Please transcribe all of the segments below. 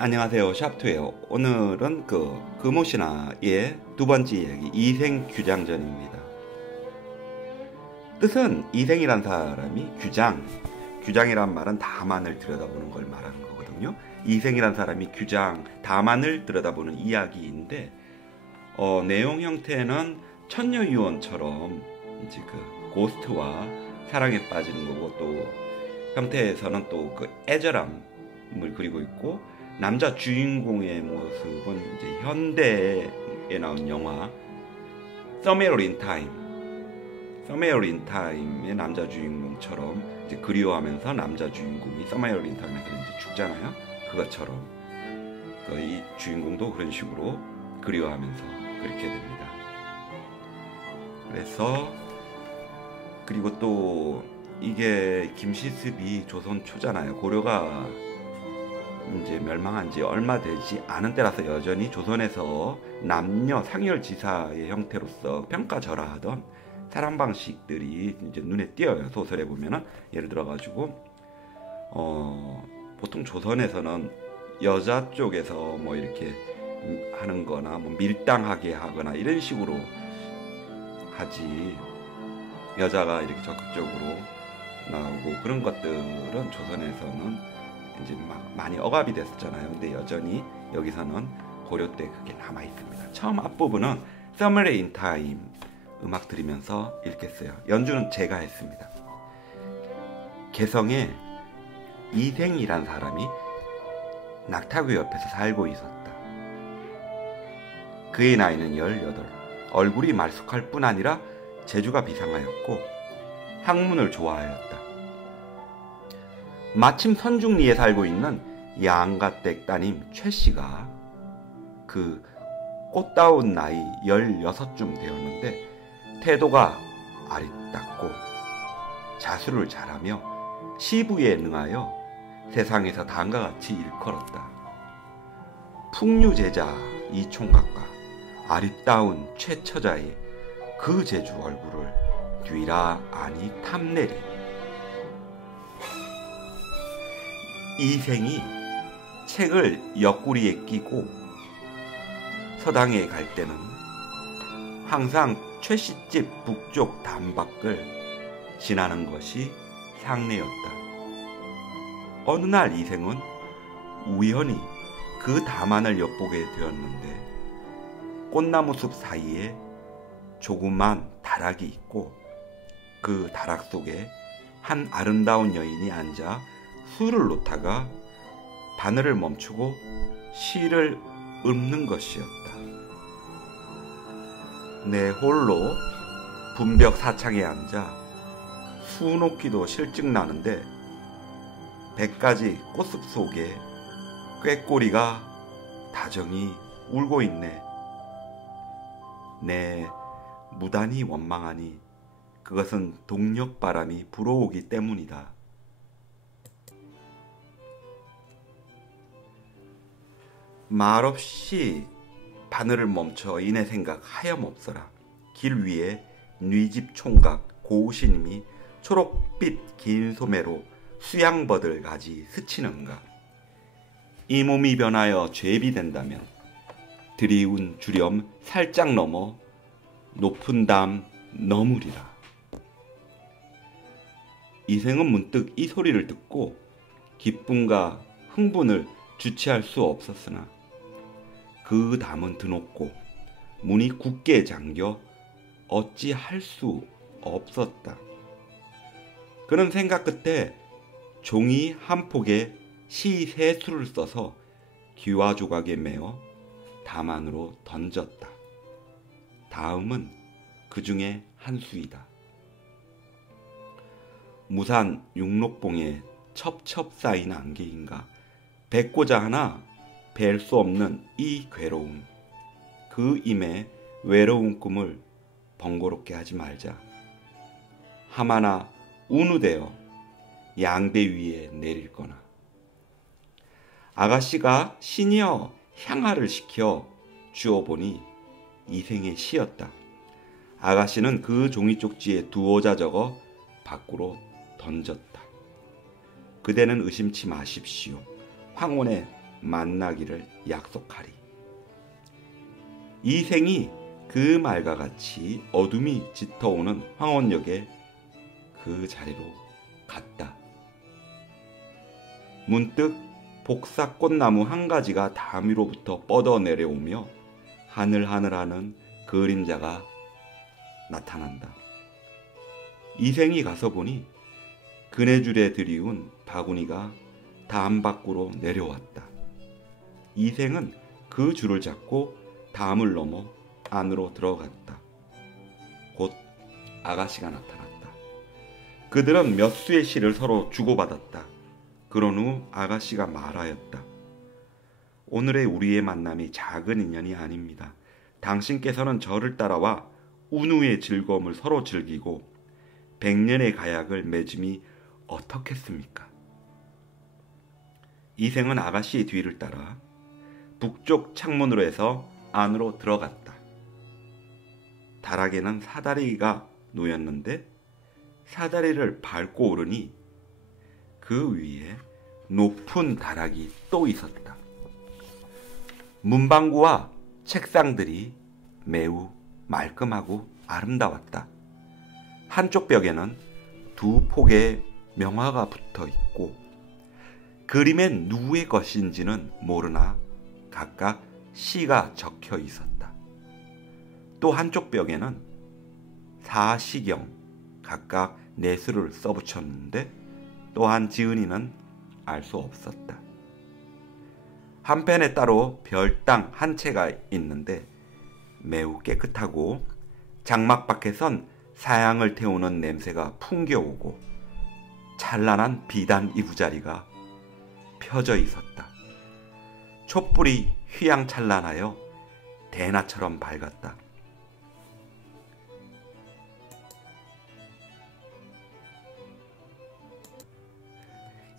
안녕하세요. 샵투예요. 오늘은 금오신화의 두 번째 이야기, 이생 규장전입니다. 뜻은 이생이란 사람이 규장이란 말은 다만을 들여다보는 걸 말하는 거거든요. 이생이란 사람이 다만을 들여다보는 이야기인데, 내용 형태는 천녀유언처럼 이제 고스트와 사랑에 빠지는 거고, 또 형태에서는 또 애절함을 그리고 있고, 남자 주인공의 모습은 이제 현대에 나온 영화 Somewhere in Time의 남자 주인공처럼 이제 그리워하면서 남자 주인공이 Somewhere in Time에서 이제 죽잖아요. 그것처럼 이 주인공도 그런 식으로 그리워하면서 그렇게 됩니다. 그리고 또 이게 김시습이 조선 초잖아요. 고려가 이제 멸망한 지 얼마 되지 않은 때라서 여전히 조선에서 남녀 상열지사의 형태로서 평가절하하던 사랑 방식들이 이제 눈에 띄어요. 소설에 보면은 예를 들어 가지고 보통 조선에서는 여자 쪽에서 뭐 이렇게 하는 거나 뭐 밀당하게 하거나 이런 식으로 하지, 여자가 이렇게 적극적으로 나오고 그런 것들은 조선에서는 이제 막 많이 억압이 됐었잖아요. 근데 여전히 여기서는 고려 때 그게 남아 있습니다. 처음 앞부분은 Somewhere in Time 음악 들으면서 읽겠어요. 연주는 제가 했습니다. 개성에 이생이란 사람이 낙타귀 옆에서 살고 있었다. 그의 나이는 18. 얼굴이 말쑥할 뿐 아니라 재주가 비상하였고 학문을 좋아하였다. 마침 선중리에 살고 있는 양가댁 따님 최씨가 그 꽃다운 나이 16쯤 되었는데 태도가 아리따고 자수를 잘하며 시부에 능하여 세상에서 다음과 같이 일컬었다. 풍류제자 이 총각과 아리따운 최처자의 그 제주 얼굴을 뒤라 아니 탐내리. 이생이 책을 옆구리에 끼고 서당에 갈 때는 항상 최씨집 북쪽 담밖을 지나는 것이 상례였다. 어느 날 이생은 우연히 그 담안을 엿보게 되었는데 꽃나무 숲 사이에 조그만 다락이 있고 그 다락 속에 한 아름다운 여인이 앉아 술을 놓다가 바늘을 멈추고 시를 읊는 것이었다. 내 홀로 분벽 사창에 앉아 수 놓기도 실증 나는데 100가지 꽃숲 속에 꾀꼬리가 다정히 울고 있네. 내 무단히 원망하니 그것은 동력바람이 불어오기 때문이다. 말없이 바늘을 멈춰 이내 생각 하염없어라. 길 위에 뉘집 총각 고우신님이 초록빛 긴 소매로 수양버들 가지 스치는가. 이 몸이 변하여 죄비된다면 드리운 주렴 살짝 넘어 높은 담 너무리라. 이생은 문득 이 소리를 듣고 기쁨과 흥분을 주체할 수 없었으나 그 담은 드높고 문이 굳게 잠겨 어찌할 수 없었다. 그런 생각 끝에 종이 한 폭에 시 3수를 써서 기와 조각에 매어 담 안으로 던졌다. 다음은 그 중에 한 수이다. 무산 육록봉에 첩첩 쌓인 안개인가 배꼽자 하나 뵐 수 없는 이 괴로움, 그 임의 외로운 꿈을 번거롭게 하지 말자. 하마나 운우되어 양배 위에 내릴 거나. 아가씨가 시니어 향하를 시켜 주어보니 이생의 시였다. 아가씨는 그 종이 쪽지에 두어자 적어 밖으로 던졌다. 그대는 의심치 마십시오. 황혼의 만나기를 약속하리. 이생이 그 말과 같이 어둠이 짙어오는 황혼역에 그 자리로 갔다. 문득 복사꽃나무 한 가지가 담 위로부터 뻗어 내려오며 하늘하늘하는 그림자가 나타난다. 이생이 가서 보니 그네줄에 들이운 바구니가 담 밖으로 내려왔다. 이생은 그 줄을 잡고 담을 넘어 안으로 들어갔다. 곧 아가씨가 나타났다. 그들은 몇 수의 시를 서로 주고받았다. 그런 후 아가씨가 말하였다. 오늘의 우리의 만남이 작은 인연이 아닙니다. 당신께서는 저를 따라와 운후의 즐거움을 서로 즐기고 100년의 가약을 맺음이 어떻겠습니까? 이생은 아가씨의 뒤를 따라 북쪽 창문으로 해서 안으로 들어갔다. 다락에는 사다리가 놓였는데 사다리를 밟고 오르니 그 위에 높은 다락이 또 있었다. 문방구와 책상들이 매우 말끔하고 아름다웠다. 한쪽 벽에는 두 폭의 명화가 붙어 있고 그림엔 누구의 것인지는 모르나 각각 시가 적혀 있었다. 또 한쪽 벽에는 사시경 각각 내수를 써붙였는데 또한 지은이는 알 수 없었다. 한편에 따로 별당 한 채가 있는데 매우 깨끗하고 장막 밖에선 사양을 태우는 냄새가 풍겨오고 찬란한 비단 이부자리가 펴져 있었다. 촛불이 휘황찬란하여 대낮처럼 밝았다.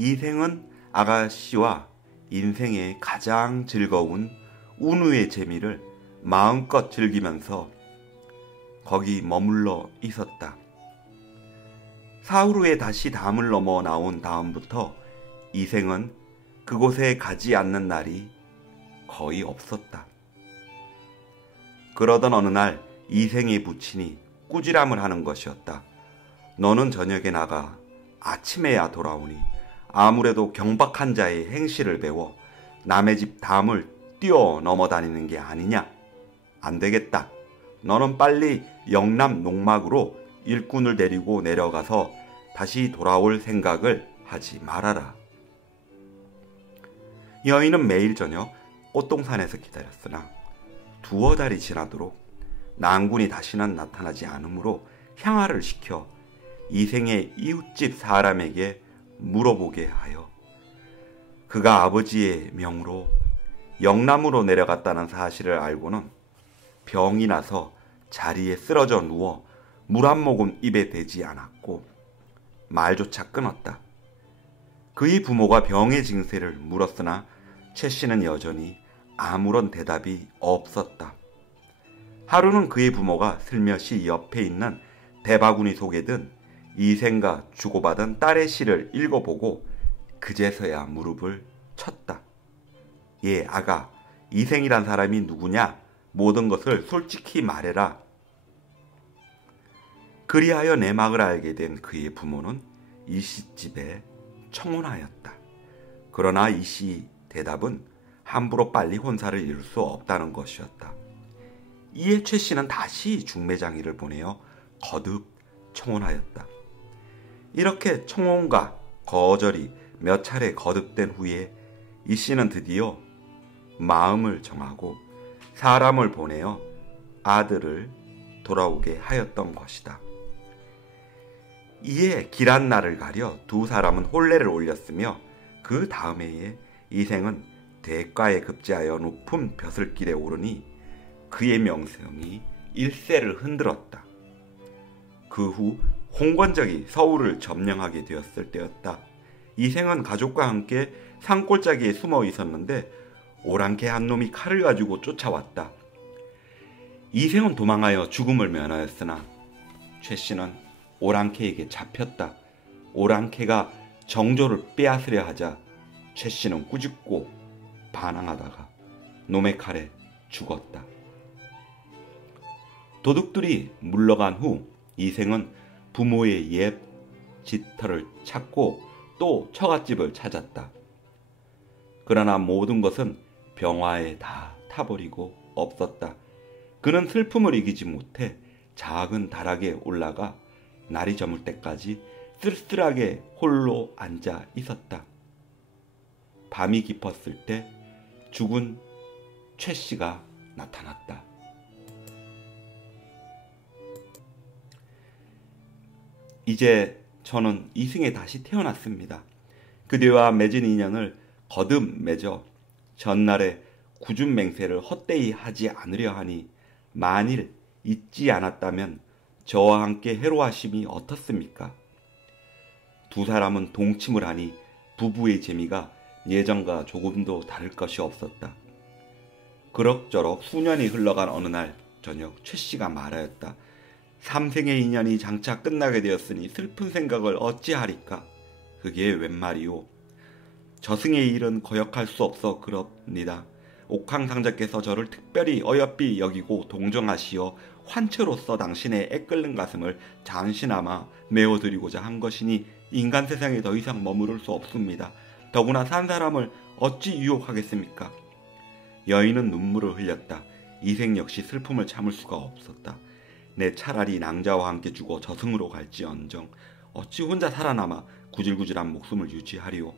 이생은 아가씨와 인생의 가장 즐거운 운후의 재미를 마음껏 즐기면서 거기 머물러 있었다. 사흘 후에 다시 담을 넘어 나온 다음부터 이생은 그곳에 가지 않는 날이 거의 없었다. 그러던 어느 날 이생의 부친이 꾸지람을 하는 것이었다. 너는 저녁에 나가 아침에야 돌아오니 아무래도 경박한 자의 행실을 배워 남의 집 담을 뛰어넘어 다니는 게 아니냐? 안 되겠다. 너는 빨리 영남 농막으로 일꾼을 데리고 내려가서 다시 돌아올 생각을 하지 말아라. 여인은 매일 저녁 꽃동산에서 기다렸으나 두어 달이 지나도록 낭군이 다시는 나타나지 않으므로 향화를 시켜 이생의 이웃집 사람에게 물어보게 하여 그가 아버지의 명으로 영남으로 내려갔다는 사실을 알고는 병이 나서 자리에 쓰러져 누워 물 한 모금 입에 대지 않았고 말조차 끊었다. 그의 부모가 병의 징세를 물었으나 최 씨는 여전히 아무런 대답이 없었다. 하루는 그의 부모가 슬며시 옆에 있는 대바구니 속에 든 이생과 주고받은 딸의 시를 읽어보고 그제서야 무릎을 쳤다. 예, 아가, 이생이란 사람이 누구냐? 모든 것을 솔직히 말해라. 그리하여 내막을 알게 된 그의 부모는 이씨집에 청혼하였다. 그러나 이씨 대답은 함부로 빨리 혼사를 이룰 수 없다는 것이었다. 이에 최 씨는 다시 중매장이를 보내어 거듭 청혼하였다. 이렇게 청혼과 거절이 몇 차례 거듭된 후에 이 씨는 드디어 마음을 정하고 사람을 보내어 아들을 돌아오게 하였던 것이다. 이에 길한 날을 가려 두 사람은 혼례를 올렸으며 그 다음 해에 이생은 대가에 급제하여 높은 벼슬길에 오르니 그의 명성이 일세를 흔들었다. 그 후 홍건적이 서울을 점령하게 되었을 때였다. 이생은 가족과 함께 산골짜기에 숨어 있었는데 오랑캐 한 놈이 칼을 가지고 쫓아왔다. 이생은 도망하여 죽음을 면하였으나 최 씨는 오랑캐에게 잡혔다. 오랑캐가 정조를 빼앗으려 하자 최 씨는 꾸짖고 반항하다가 놈의 칼에 죽었다. 도둑들이 물러간 후 이생은 부모의 옛 짙터를 찾고 또 처갓집을 찾았다. 그러나 모든 것은 병화에 다 타버리고 없었다. 그는 슬픔을 이기지 못해 작은 다락에 올라가 날이 저물 때까지 쓸쓸하게 홀로 앉아 있었다. 밤이 깊었을 때 죽은 최 씨가 나타났다. 이제 저는 이승에 다시 태어났습니다. 그대와 맺은 인연을 거듭 맺어 전날의 굳은 맹세를 헛되이 하지 않으려 하니 만일 잊지 않았다면 저와 함께 해로하심이 어떻습니까? 두 사람은 동침을 하니 부부의 재미가 예전과 조금도 다를 것이 없었다. 그럭저럭 수년이 흘러간 어느 날 저녁 최 씨가 말하였다. 삼생의 인연이 장차 끝나게 되었으니 슬픈 생각을 어찌하리까? 그게 웬 말이오? 저승의 일은 거역할 수 없어 그럽니다. 옥황상제께서 저를 특별히 어여삐 여기고 동정하시어 환처로서 당신의 애끓는 가슴을 잠시나마 메워드리고자 한 것이니 인간 세상에 더 이상 머무를 수 없습니다. 더구나 산 사람을 어찌 유혹하겠습니까? 여인은 눈물을 흘렸다. 이생 역시 슬픔을 참을 수가 없었다. 내 차라리 낭자와 함께 죽어 저승으로 갈지언정 어찌 혼자 살아남아 구질구질한 목숨을 유지하리오.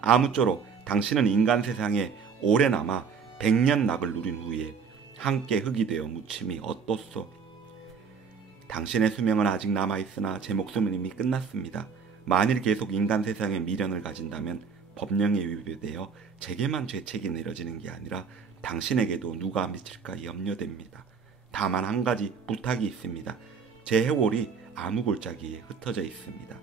아무쪼록 당신은 인간 세상에 오래 남아 100년 낙을 누린 후에 함께 흙이 되어 묻힘이 어떻소? 당신의 수명은 아직 남아있으나 제 목숨은 이미 끝났습니다. 만일 계속 인간 세상에 미련을 가진다면 법령에 위배되어 제게만 죄책이 내려지는 게 아니라 당신에게도 누가 미칠까 염려됩니다. 다만 한 가지 부탁이 있습니다. 제 해골이 아무 골짜기에 흩어져 있습니다.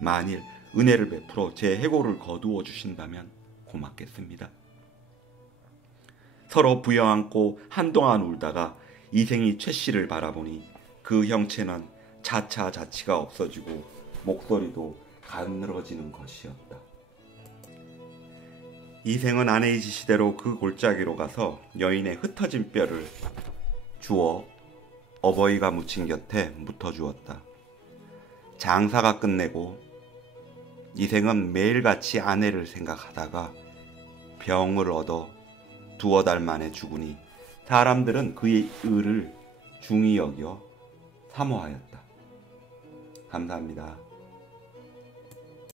만일 은혜를 베풀어 제 해골을 거두어 주신다면 고맙겠습니다. 서로 부여안고 한동안 울다가 이생이 최 씨를 바라보니 그 형체는 차차 자치가 없어지고 목소리도 가늘어지는 것이었다. 이생은 아내의 지시대로 그 골짜기로 가서 여인의 흩어진 뼈를 주워 어버이가 묻힌 곁에 묻어주었다. 장사가 끝내고 이생은 매일같이 아내를 생각하다가 병을 얻어 2달 만에 죽으니 사람들은 그의 의를 중히 여겨 사모하였다. 감사합니다.